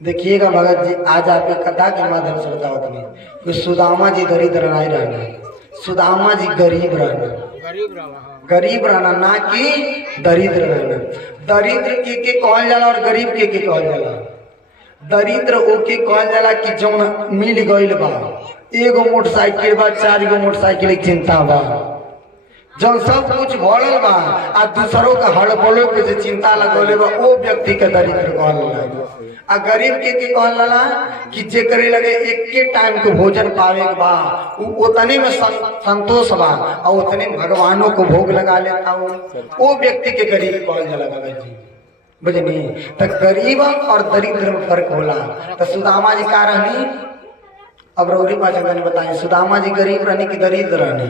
देखिएगा भगत जी, आज आपके कथा के माध्यम से बताओ नहीं कि सुदामा जी दरिद्र नहीं रहना, सुदामा जी गरीब रहना, गरीब रहना ना कि दरिद्र रहना। दरिद्र के कहल जाला और गरीब के कहल जाला। दरिद्र ओके कहल जाला कि जौन मिल गइल बा, एगो मोटरसाइकिल बा, 4 गो मोटरसाइकिल की चिंता बा, जब सब कुछ भरल बा आ दूसरों का हड़बड़ों के जे चिंता लगौले बा, वो व्यक्ति के दरिद्र कहल। आ गरीब के कहल कि जे करे लगे एक के टाइम के भोजन पावे के बा, उतने में संतोष बा और उतने भगवानों को भोग लगा लेता हूँ, वो व्यक्ति के गरीब कहल जाला। भगत जी बुझनी, तो गरीब और दरिद्र में फर्क होला। तो सुदामा जी का रहनी, अब रौरी पाचा बताए, सुदामा जी गरीब रहनी कि दरिद्र रहनी?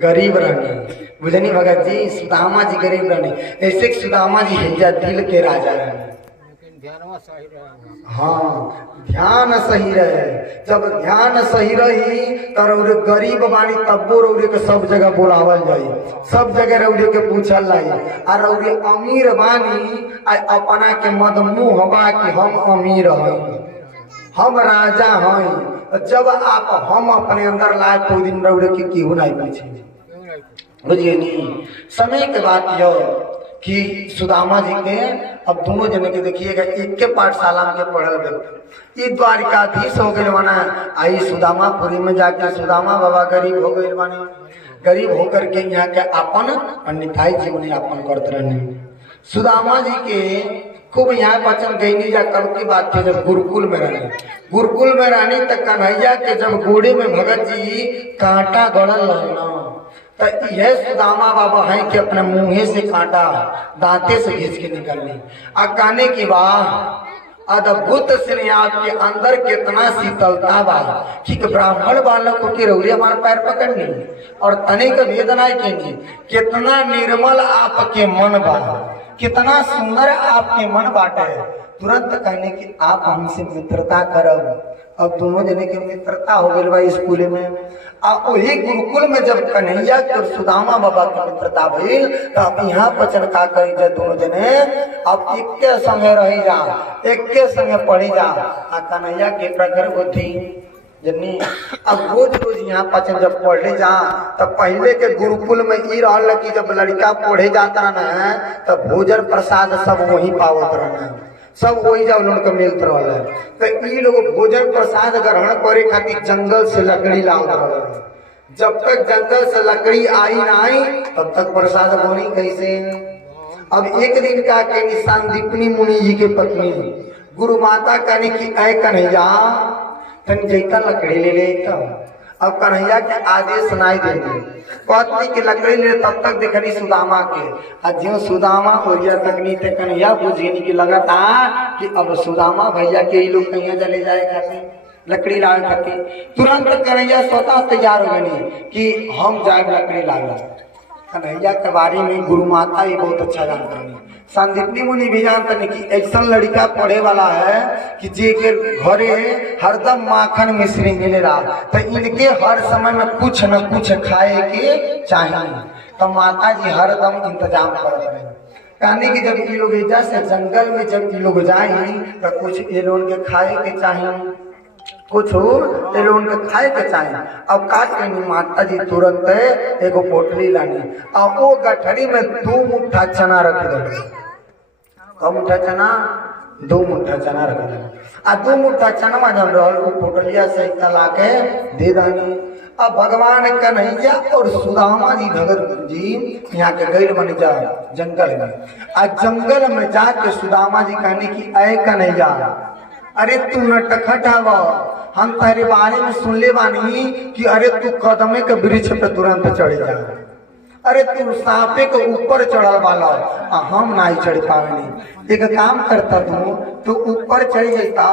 गरीब रहनी। बुझनी भगत जी, सुदामा जी गरीब रहनी। ऐसे कि सुदामा जी हैजा दिल के राजा रहनी। हाँ, ध्यान सही रहे। जब ध्यान सही रही तो गरीब बानी तब्बो रौरे के सब जगह बुलावल जाई, सब जगह रौरे के पूछल लाई। आ रौरे अमीर बानी अपना के मद मुँह बा कि हम अमीर हई, हम राजा हई। जब आप हम अपने अंदर लाए तो दिन रौरे के क्यों नहीं पूछे? बुझिए नहीं। समय के बात यह कि सुदामा जी के अब दोनों जने के देखिएगा, एक के पाठशाला में पढ़ल व्यक्ति, ये द्वारिकाधीश हो गए माना। आई सुदामापुरी में जाके सुदामा बाबा गरीब हो गए माने, गरीब होकर के यहाँ के अपन पंडिताई जीवन यापन करते रहने। सुदामा जी के खूब यहाँ बचन गईनी जा। कब की बात थी? जब गुरुकुल में रहने, गुरुकुल में रहनी तक कन्हैया के जब गोड़े में भगत जी कांटा गड़ल रहना, तो यह सुदामा बाबा है कि अपने मुंहे से कांटा दांते से घिस के निकलनी। आ कहने की बात अद्भुत से आपके अंदर कितना शीतलता बा कि ब्राह्मण बालक के रौरे हमारे पैर पकड़नी और तने का वेदना के कितना निर्मल आपके मन बा, कितना सुंदर आपके मन बाटे। तुरंत कहने की आप हमसे मित्रता करब। अब दोनों जने के मित्रता हो गई भाई स्कूल में। वही गुरुकुल में जब कन्हैया और सुदामा बाबा की मित्रता भइल तो अब यहाँ वचन का कही जा, दोनों जने अब एक के संगे रही जा, एक के संगे पढ़ी जा। कन्हैया के प्रखर बुद्धि जनी अब रोज रोज यहाँ पचन जब पढ़े जा, तब पहले के गुरुकुल में ई रहल कि जब लड़का पढ़े जाता ना तब भोजन प्रसाद सब वही पावत रहना, सब वही जब उनको मिलत रहा। तो ई लोग भोजन प्रसाद ग्रहण करे खातिर जंगल से लकड़ी लावत रहे। जब तक जंगल से लकड़ी आई ना आई तब तक प्रसाद बनी कैसे? अब एक दिन का के निशान दीपनी मुनि जी के पत्नी गुरु माता कहने की ऐ कन्हैया तन जैता लकड़ी ले लेता। अब कन्हैया के आदेश सुनाई देंगे, पत्नी की लकड़ी ले तब तक देखनी सुदामा के। और जो सुदामा ओरिया तकनी थे कन्हैया बुझनी की लगा था कि अब सुदामा भैया के लोग कहीं चले जाए खातिर लकड़ी लाए खातिर। तुरंत कन्हैया स्वतः तैयार हो गई कि हम जाए लकड़ी लाए। कन्हैया के बारे में गुरु माता ही बहुत अच्छा जानते हैं, संदीपनी मुनि भी जानते हैं कि ऐसा लड़का पढ़े वाला है कि जे के घरे हरदम माखन मिश्री मिले रहा, तो इनके हर समय में कुछ न कुछ खाए के चाहिए। तो माता जी हरदम इंतजाम करते रहे। कहने की जब ये लोग जैसे जंगल में जब ये लोग जाए तो कुछ ये लोग के खाए के चाहिए, कुछ ये लोग के खाए के चाहिए। अब काट के माता जी तुरंत एगो पोटली लानी और वो गठरी में 2 मुट्ठा चना रख दे। कम मुट्ठा चना? 2 मुट्ठा चना रख दे। आ 2 मुट्ठा चना जब रहल वो पोटलिया से ला के दे दानी। अब भगवान कन्हैया और सुदामा जी भगत जी यहाँ के गैर बन जा जंगल में। आ जंगल में जाके सुदामा जी कहने की ऐ कन्हैया, अरे तू नटखट हवा, हम तेरे बारे में सुन ले बानी कि अरे तू कदमे के वृक्ष पे तुरंत चढ़ जा, अरे तू सांपे के ऊपर चढ़ल वाला, हम नहीं चढ़ पावनी। एक काम करता तू ऊपर चढ़ जाता,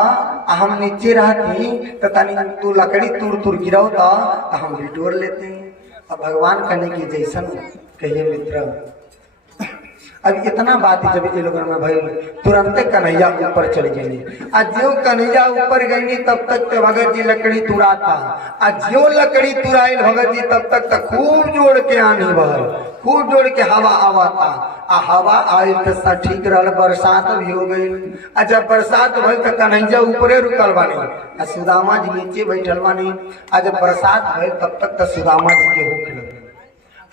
हम नीचे रहती तो तनी तू लकड़ी तुर गिराओ तो हम भी डोर लेते हैं। अब भगवान कहने की जैसन कहिए मित्र, अब इतना बात जब ये लोगों में भइल तुरंत कन्हैया ऊपर चली गई। आज जो कन्हैया ऊपर गई तब तक तो भगत जी लकड़ी तुराता। आज जो लकड़ी तुराइल भगत जी तब तक तो खूब जोड़ के आनी बहल, खूब जोड़ के हवा आवता। आ हवा आयल तो ठीक रहा, बरसात भी हो गई। आ जब बरसात भइल तो कन्हैया ऊपरे रुकल बानी आ सुदामा जी नीचे बैठल बानी। आ जब बरसात भइल तब तक तो सुदामा जी के भूख लगल।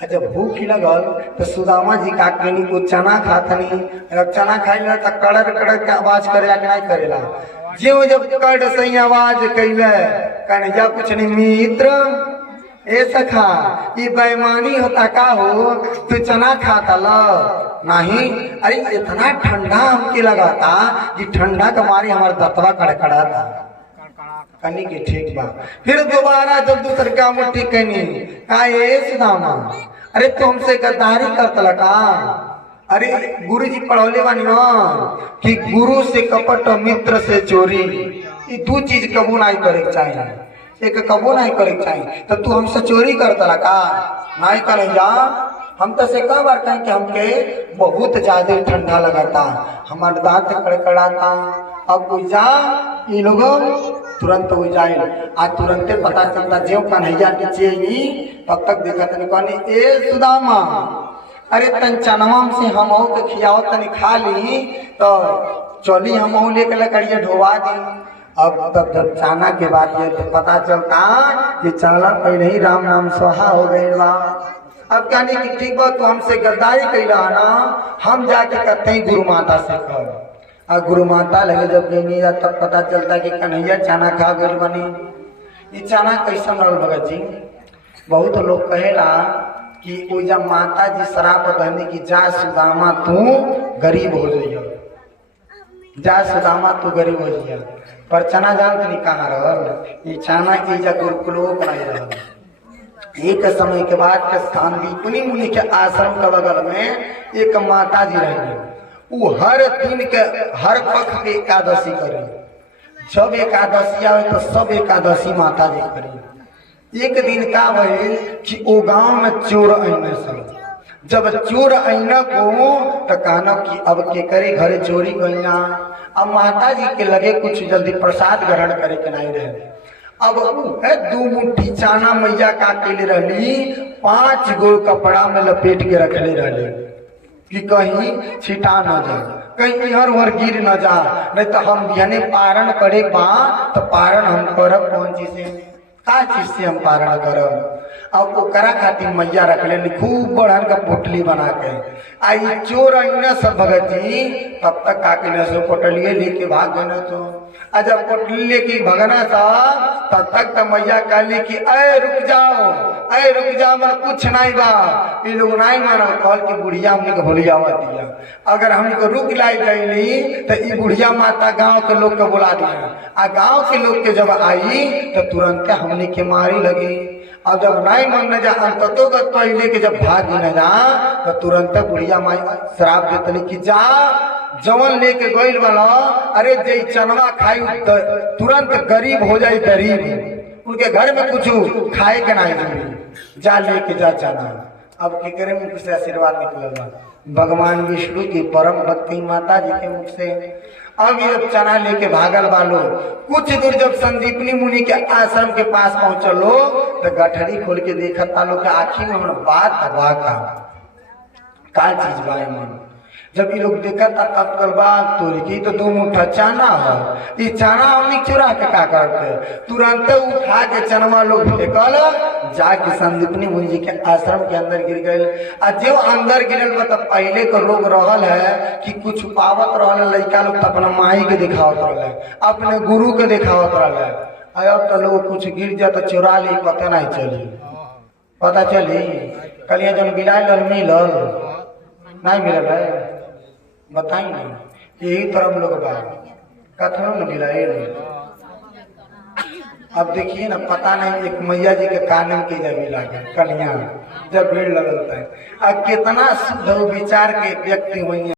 जब भूख लगल तो सुदामा जी का कनी को चना खातनी। जब चना खाइला तो कड़क कड़क के आवाज करे नहीं करेला। जो जब कड़ से आवाज कैले कन्हैया कुछ नहीं, मित्र ए सखा ये बेईमानी होता का हो, तू चना खाता ला नहीं? अरे इतना ठंडा हमके लगाता कि ठंडा के मारे हमारा दतवा कड़कड़ाता। कनी के ठीक बा। फिर दोबारा जब दूसर का मुट्ठी कनी का ये सुदामा, अरे तू हमसे गद्दारी करतला का? अरे गुरु जी पढ़ौले बानी ना कि गुरु से कपट मित्र से चोरी, ये दो चीज कबू नहीं करे चाहिए, एक कबू नहीं करे चाहिए। तो तू हमसे चोरी करतला का? नहीं कन्हैया, हम तो से कई बार कहें कि हमके बहुत ज्यादा ठंडा लगाता, हमारे दांत कड़कड़ाता। अब कोई जा ये लोग तुरंत हो जाए आ तुरंते पता चलता जो कन्हैया नीचे ही तब तक देखा तनी कहनी ए सुदामा, अरे तन चनवा से हम के खियाओ तनी खा ली तो चली हम लेके लकड़िया ढोवा दी। अब तब जब चाना के बाद ये तो पता चलता कि चला पहले ही राम नाम स्वाहा हो गए बा। अब कहने की ठीक बात तो हमसे गद्दारी कैला ना, हम जाके कहते ही गुरु माता से कह। और गुरु माता लगे जब गई तब पता चलता कि कन्हैया चना खा गई बनी। ये चना कैसन रहल भगत जी? बहुत लोग कहेला कि वो जब माता जी शराब दहनी कि जा सुदामा तू गरीब हो जाइए, जा सुदामा तू गरीब हो जाइए। पर चना जानते नहीं कहाँ रहल, ये चना की जा गुरुकुलोक नहीं रहल। एक समय के बाद के सांदीपनी मुनि के आश्रम के बगल में एक माता जी रही। वो हर दिन के हर पक्ष के एकादशी करी। जब एकादशी आवे तो सब एकादशी माता जी करी। एक दिन का भइल कि वो गांव में चोर आईने सब। जब चोर आईना को तो कहना कि अब के करे घरे चोरी गईना। अब माता जी के लगे कुछ जल्दी प्रसाद ग्रहण करे के नहीं रहे। अब है दो मुट्ठी चाना मैया का केले रहली, 5 गो कपड़ा में लपेट के रखले रहली कि कहीं छिटा न जा, कहीं इधर उधर गिर न जा। नहीं तो हम बिहने पारण करे बा तो पारण हम करब कौन चीज से, का चीज से हम पारण करब? अब ओकरा खातिर मैया रख ले खूब बड़हन का पोटली बना के। आई चोर अइना सब भगत जी तब तक काके सो पोटलिए लेके भाग गए। तो जब पोटली लेके भगना था तब तक तो मैया कहली कि अय रुक जाओ, अय रुक जाओ, मन कुछ नहीं बा। ये लोग नहीं मानो, कहल की बुढ़िया हमने को भोलिया दिया। अगर हमको रुक लाई गई तो ये बुढ़िया माता गांव के लोग को बुला दिया। आ गांव के लोग के जब आई तो तुरंत हमने के मारी लगी। अब जब नहीं मन जा अंततो पहले के जब भाग न जा तो तुरंत बुढ़िया माई शराब देतनी कि जा जवन लेके गईल वाला, अरे जे चनवा खाई तुरंत गरीब हो जाए, गरीब उनके घर में कुछ खाए के नहीं जरूरी, जा लेके जा चना। अब के करे मुख से आशीर्वाद निकलवा भगवान विष्णु की परम भक्ति माता जी के मुख से। अब ये चना लेके भागल वालो कुछ दूर जब संदीपनी मुनि के आश्रम के पास पहुंचलो तो गठरी खोल के देखता लोग के आखिर में बात हवा का चीज बा मन। जब ये लोग देखा तब कल बात तोड़ की तो 2 मुठ्ठा चना है, ये चना हमने चुरा के का करते तुरंत उठा के चनवा लोग फेंकल जाके संदीपनी मुनि जी के आश्रम के अंदर गिर गए। आ जो अंदर गिरल बा तो पहले के लोग रहल है कि कुछ पावत रहल लड़का लोग तो अपना माई के दिखावत रहल, अपने गुरु के दिखावत रहल। अब तो लोग कुछ गिर जा तो चुरा ली, पता नहीं चली, पता चली कलिया जन बिलाल मिलल नहीं मिलल है बताई नहीं। यही तरह लोग बात कथनों न मिलाए। अब देखिए ना, पता नहीं एक मैया जी के कानन की जब मिला कलिया जब भीड़ लगता है। अब कितना शुद्ध विचार के व्यक्ति हुई